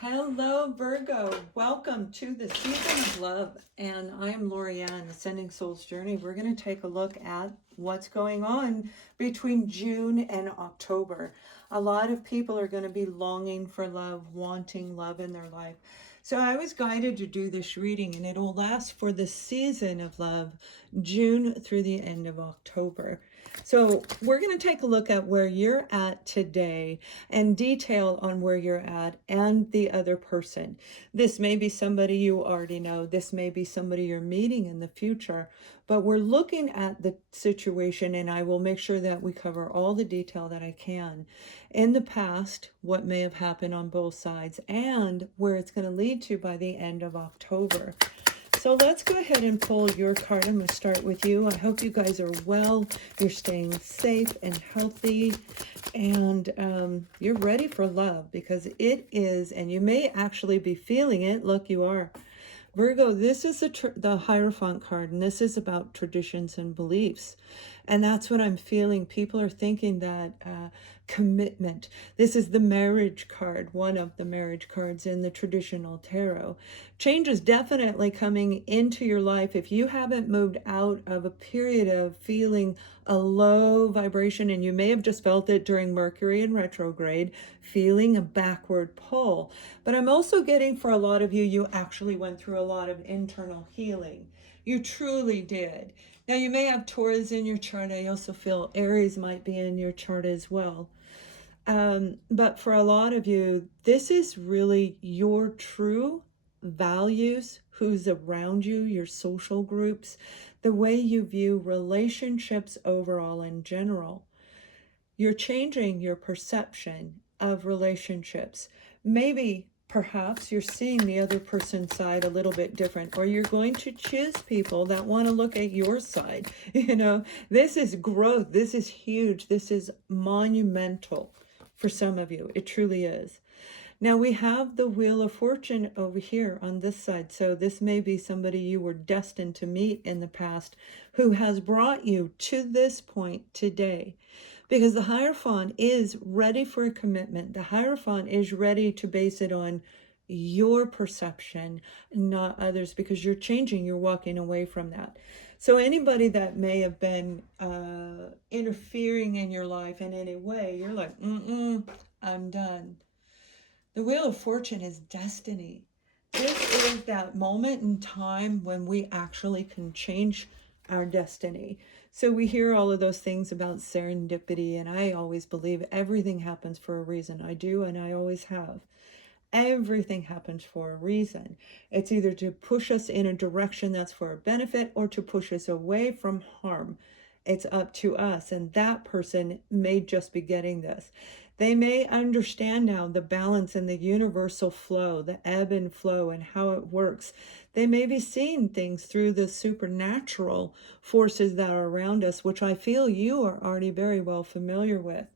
Hello, Virgo. Welcome to the season of love. And I am Lorianne, Ascending Soul's Journey. We're going to take a look at what's going on between June and October. A lot of people are going to be longing for love, wanting love in their life. So I was guided to do this reading, and it'll last for the season of love, June through the end of October. So we're going to take a look at where you're at today and detail on where you're at and the other person. This may be somebody you already know. This may be somebody you're meeting in the future. But we're looking at the situation, and I will make sure that we cover all the detail that I can. In the past, what may have happened on both sides, and where it's going to lead to by the end of October. So let's go ahead and pull your card. I'm going to start with you. I hope you guys are well. You're staying safe and healthy, and you're ready for love, because it is, and you may actually be feeling it. Look, you are. Virgo, this is the Hierophant card, and this is about traditions and beliefs. And that's what I'm feeling. People are thinking that commitment. This is the marriage card, one of the marriage cards in the traditional tarot. Change is definitely coming into your life if you haven't moved out of a period of feeling a low vibration, and you may have just felt it during Mercury in retrograde, feeling a backward pull. But I'm also getting, for a lot of you, you actually went through a lot of internal healing. You truly did. Now, you may have Taurus in your chart. I also feel Aries might be in your chart as well. But for a lot of you, this is really your true values, who's around you, your social groups, the way you view relationships overall in general. You're changing your perception of relationships. Maybe, perhaps, you're seeing the other person's side a little bit different, or you're going to choose people that want to look at your side. You know, this is growth. This is huge. This is monumental for some of you. It truly is. Now we have the Wheel of Fortune over here on this side. So this may be somebody you were destined to meet in the past who has brought you to this point today. Because the Hierophant is ready for a commitment. The Hierophant is ready to base it on your perception, not others, because you're changing, you're walking away from that. So anybody that may have been interfering in your life in any way, you're like, I'm done. The Wheel of Fortune is destiny. This is that moment in time when we actually can change our destiny. So we hear all of those things about serendipity, and I always believe everything happens for a reason. I do, and I always have. Everything happens for a reason. It's either to push us in a direction that's for our benefit or to push us away from harm. It's up to us, and that person may just be getting this. They may understand now the balance and the universal flow, the ebb and flow, and how it works. They may be seeing things through the supernatural forces that are around us, which I feel you are already very well familiar with.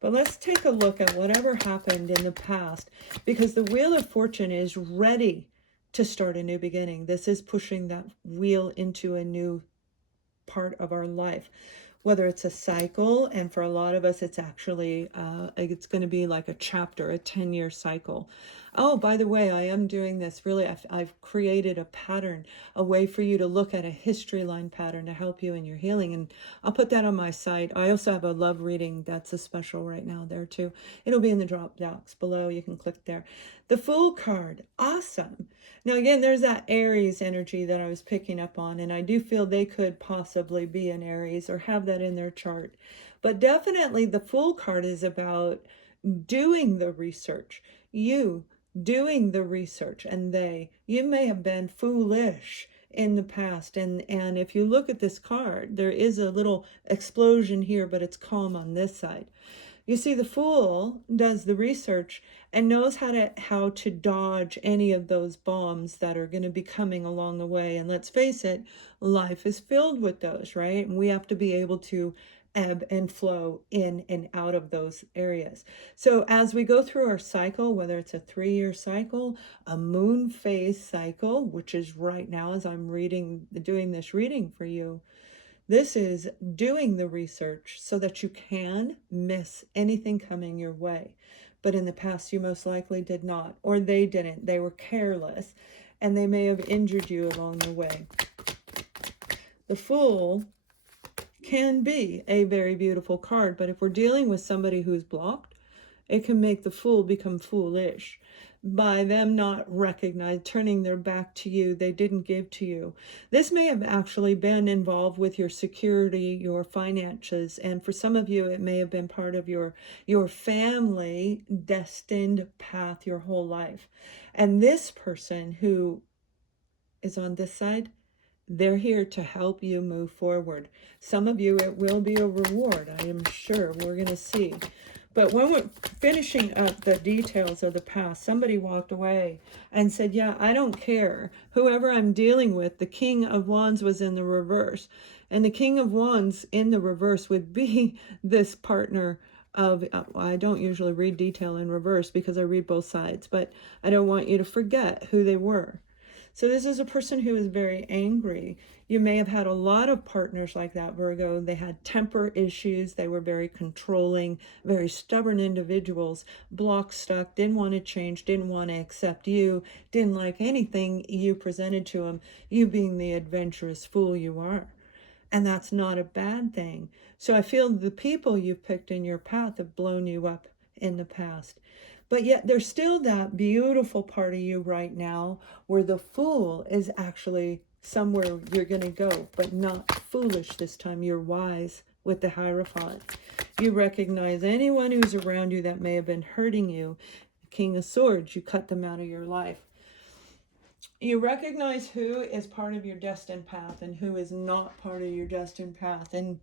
But let's take a look at whatever happened in the past, because the Wheel of Fortune is ready to start a new beginning. This is pushing that wheel into a new part of our life, whether it's a cycle, and for a lot of us it's actually it's going to be like a chapter, a 10-year cycle. Oh, by the way, I am doing this really, I've created a pattern, a way for you to look at a history line pattern to help you in your healing, and I'll put that on my site. I also have a love reading that's a special right now there too. It'll be in the drop box below. You can click there. The Fool card, awesome. Now again, there's that Aries energy that I was picking up on, and I do feel they could possibly be an Aries or have that in their chart. But definitely the Fool card is about doing the research. You doing the research, and you may have been foolish in the past, and if you look at this card, there is a little explosion here, but it's calm on this side. You see, the Fool does the research and knows how to dodge any of those bombs that are going to be coming along the way. And let's face it, life is filled with those, right? And we have to be able to ebb and flow in and out of those areas. So as we go through our cycle, whether it's a 3-year cycle, a moon phase cycle, which is right now as I'm doing this reading for you, this is doing the research so that you can miss anything coming your way. but in the past you most likely did not, or they didn't. They were careless, and they may have injured you along the way. The Fool can be a very beautiful card, but if we're dealing with somebody who's blocked, it can make the Fool become foolish by them not recognizing, turning their back to you. They didn't give to you. This may have actually been involved with your security, your finances, and for some of you it may have been part of your family destined path your whole life. And this person who is on this side, they're here to help you move forward. Some of you, it will be a reward, I am sure. We're going to see. But when we're finishing up the details of the past, somebody walked away and said, yeah, I don't care. Whoever I'm dealing with, the King of Wands was in the reverse. And the King of Wands in the reverse would be this partner of, I don't usually read detail in reverse because I read both sides, but I don't want you to forget who they were. So this is a person who is very angry. You may have had a lot of partners like that, Virgo. They had temper issues. They were very controlling, very stubborn individuals, block stuck, didn't want to change, didn't want to accept you, didn't like anything you presented to them, you being the adventurous fool you are. And that's not a bad thing. So I feel the people you've picked in your path have blown you up in the past. But yet there's still that beautiful part of you right now where the Fool is actually somewhere you're going to go, but not foolish this time. You're wise with the Hierophant. You recognize anyone who's around you that may have been hurting you. King of Swords, you cut them out of your life. You recognize who is part of your destined path and who is not part of your destined path. And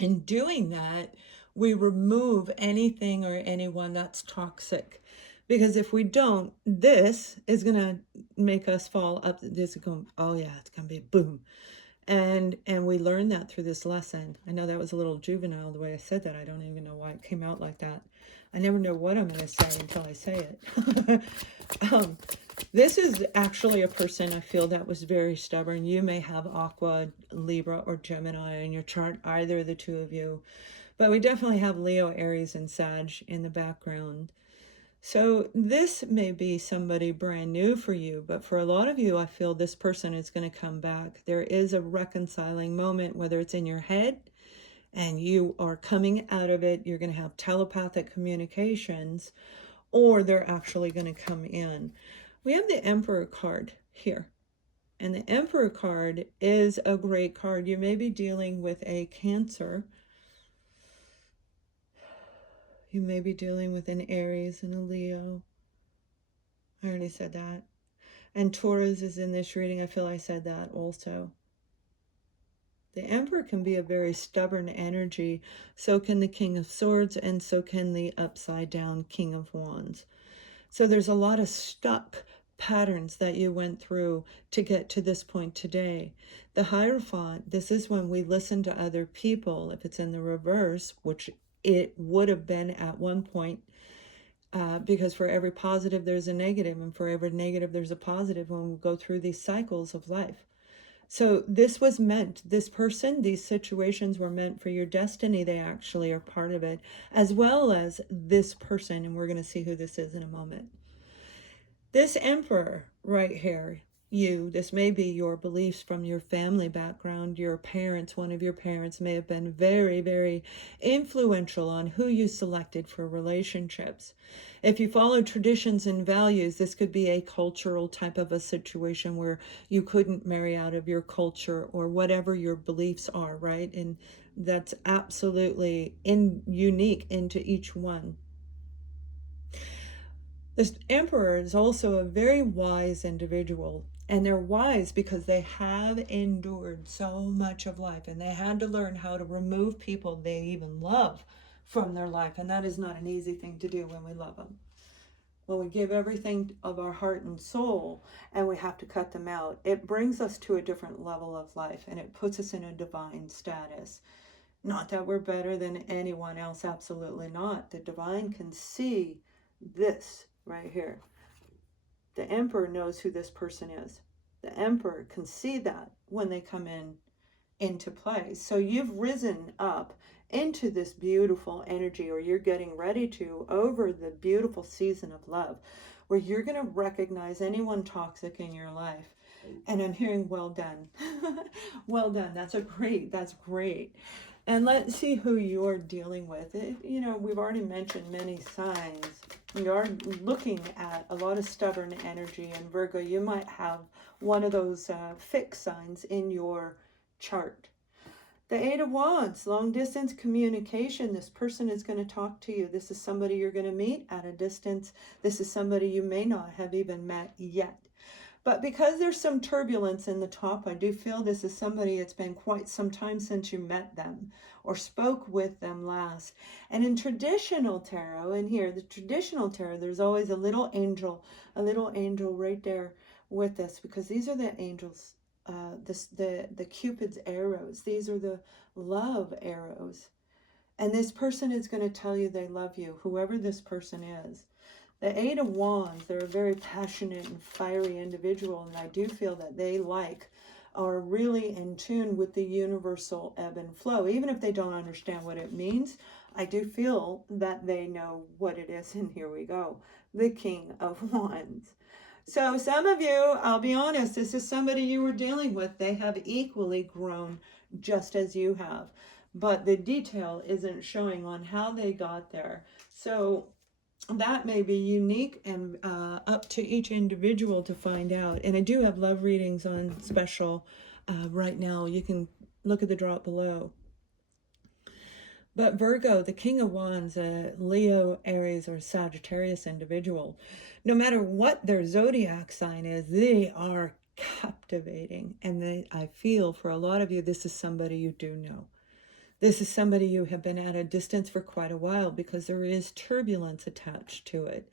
in doing that, we remove anything or anyone that's toxic. Because if we don't, this is going to make us fall up. This is going, oh yeah, it's going to be boom. And we learn that through this lesson. I know that was a little juvenile the way I said that. I don't even know why it came out like that. I never know what I'm going to say until I say it. This is actually a person I feel that was very stubborn. You may have Aqua, Libra, or Gemini in your chart, either of the two of you. But we definitely have Leo, Aries, and Sag in the background. So this may be somebody brand new for you, but for a lot of you, I feel this person is going to come back. There is a reconciling moment, whether it's in your head and you are coming out of it, you're going to have telepathic communications, or they're actually going to come in. We have the Emperor card here. And the Emperor card is a great card. You may be dealing with a Cancer. You may be dealing with an Aries and a Leo. I already said that. And Taurus is in this reading. I feel I said that also. The Emperor can be a very stubborn energy. So can the King of Swords, and so can the upside down King of Wands. So there's a lot of stuck patterns that you went through to get to this point today. The Hierophant, this is when we listen to other people. If it's in the reverse, which it would have been at one point, because for every positive there's a negative, and for every negative there's a positive when we go through these cycles of life. So this was meant, this person, these situations were meant for your destiny. They actually are part of it, as well as this person, and we're going to see who this is in a moment. This Emperor right here, this may be your beliefs from your family background. Your parents, one of your parents may have been very, very influential on who you selected for relationships. If you follow traditions and values, this could be a cultural type of a situation where you couldn't marry out of your culture or whatever your beliefs are, right? And that's absolutely unique into each one. This Emperor is also a very wise individual, and they're wise because they have endured so much of life, and they had to learn how to remove people they even love from their life, and that is not an easy thing to do when we love them. When we give everything of our heart and soul and we have to cut them out, it brings us to a different level of life, and it puts us in a divine status. Not that we're better than anyone else, absolutely not. The divine can see this right here. The Emperor knows who this person is. The Emperor can see that when they come into play. So you've risen up into this beautiful energy, or you're getting ready to, over the beautiful season of love, where you're going to recognize anyone toxic in your life. And I'm hearing, well done. Well done. That's great. And let's see who you're dealing with. You know, we've already mentioned many signs. You are looking at a lot of stubborn energy. And Virgo, you might have one of those fixed signs in your chart. The Eight of Wands, long distance communication. This person is going to talk to you. This is somebody you're going to meet at a distance. This is somebody you may not have even met yet. But because there's some turbulence in the top, I do feel this is somebody, it's been quite some time since you met them or spoke with them last. And in traditional tarot, in here, the traditional tarot, there's always a little angel right there with this, because these are the angels, the Cupid's arrows. These are the love arrows. And this person is going to tell you they love you, whoever this person is. The Eight of Wands, they're a very passionate and fiery individual, and I do feel that they are really in tune with the universal ebb and flow. Even if they don't understand what it means, I do feel that they know what it is, and here we go, the King of Wands. So some of you, I'll be honest, this is somebody you were dealing with. They have equally grown just as you have, but the detail isn't showing on how they got there. So that may be unique and up to each individual to find out. And I do have love readings on special right now. You can look at the drop below. But Virgo, the King of Wands, Leo, Aries, or Sagittarius individual, no matter what their zodiac sign is, they are captivating. And I feel for a lot of you, this is somebody you do know. This is somebody you have been at a distance for quite a while, because there is turbulence attached to it.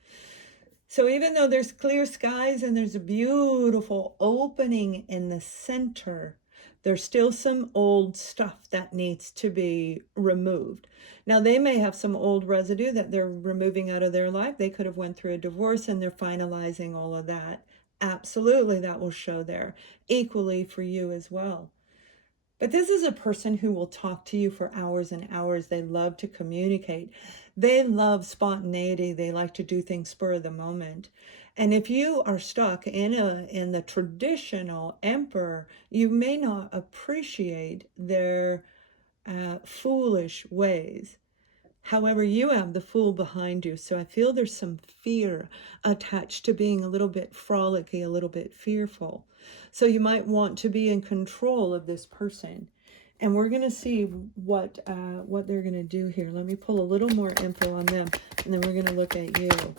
So even though there's clear skies and there's a beautiful opening in the center, there's still some old stuff that needs to be removed. Now, they may have some old residue that they're removing out of their life. They could have went through a divorce and they're finalizing all of that. Absolutely, that will show there. Equally for you as well. But this is a person who will talk to you for hours and hours. They love to communicate. They love spontaneity. They like to do things spur of the moment. And if you are stuck in the traditional emperor, you may not appreciate their foolish ways. However, you have the Fool behind you. So I feel there's some fear attached to being a little bit frolicky, a little bit fearful. So you might want to be in control of this person. And we're going to see what they're going to do here. Let me pull a little more info on them, and then we're going to look at you.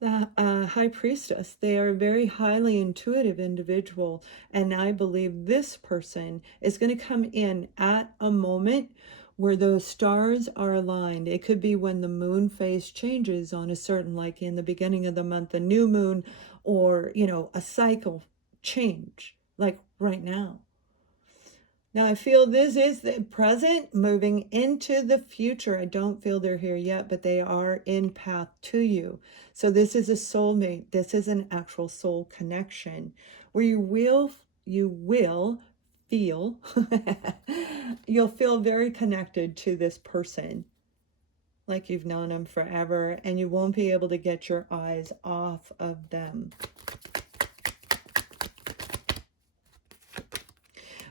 The High Priestess, they are a very highly intuitive individual, and I believe this person is going to come in at a moment where those stars are aligned. It could be when the moon phase changes on a certain, like in the beginning of the month, a new moon, or, you know, a cycle change, like right now. Now, I feel this is the present moving into the future. I don't feel they're here yet, but they are in path to you. So this is a soulmate. This is an actual soul connection where you will feel, you'll feel very connected to this person, like you've known them forever, and you won't be able to get your eyes off of them.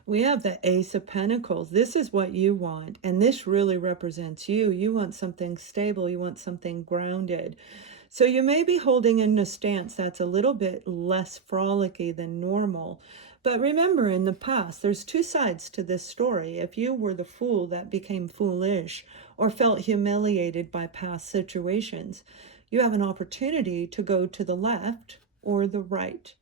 We have the Ace of Pentacles. This is what you want, and this really represents you. You want something stable. You want something grounded. So you may be holding in a stance that's a little bit less frolicky than normal. But remember, in the past, there's two sides to this story. If you were the fool that became foolish or felt humiliated by past situations, you have an opportunity to go to the left or the right.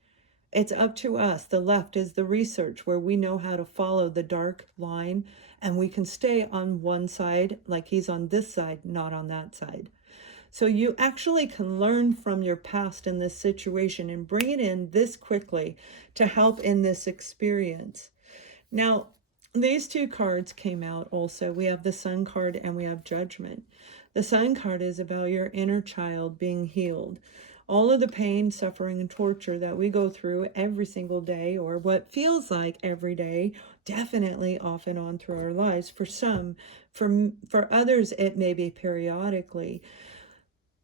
It's up to us. The left is the research, where we know how to follow the dark line, and we can stay on one side, like he's on this side, not on that side. So you actually can learn from your past in this situation and bring it in this quickly to help in this experience. Now, these two cards came out also. We have the Sun card and we have Judgment. The Sun card is about your inner child being healed. all of the pain, suffering, and torture that we go through every single day, or what feels like every day, definitely off and on through our lives. For some, for others, it may be periodically.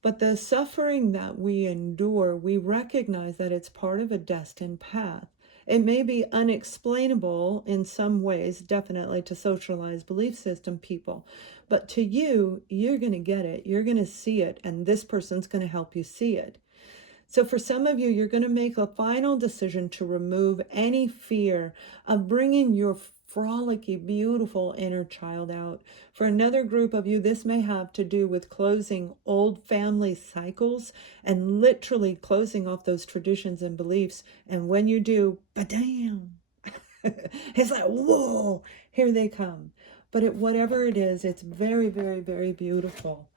But the suffering that we endure, we recognize that it's part of a destined path. It may be unexplainable in some ways, definitely to socialized belief system people, but to you, you're going to get it, you're going to see it, and this person's going to help you see it. So for some of you, you're going to make a final decision to remove any fear of bringing your frolicky, beautiful inner child out. For another group of you, this may have to do with closing old family cycles and literally closing off those traditions and beliefs. And when you do, ba-damn, it's like, whoa, here they come. But whatever it is, it's very, very, very beautiful.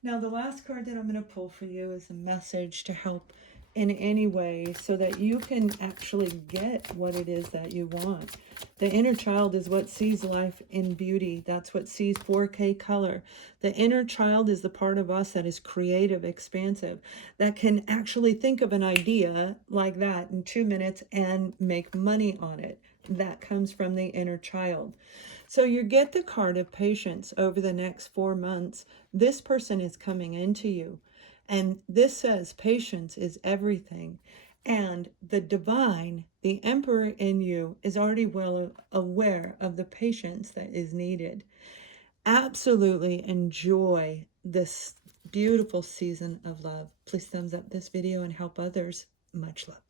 Now, the last card that I'm going to pull for you is a message to help in any way so that you can actually get what it is that you want. The inner child is what sees life in beauty. That's what sees 4K color. The inner child is the part of us that is creative, expansive, that can actually think of an idea like that in 2 minutes and make money on it. That comes from the inner child. So you get the card of patience over the next 4 months. This person is coming into you. And this says patience is everything. And the divine, the emperor in you, is already well aware of the patience that is needed. Absolutely enjoy this beautiful season of love. Please thumbs up this video and help others. Much love.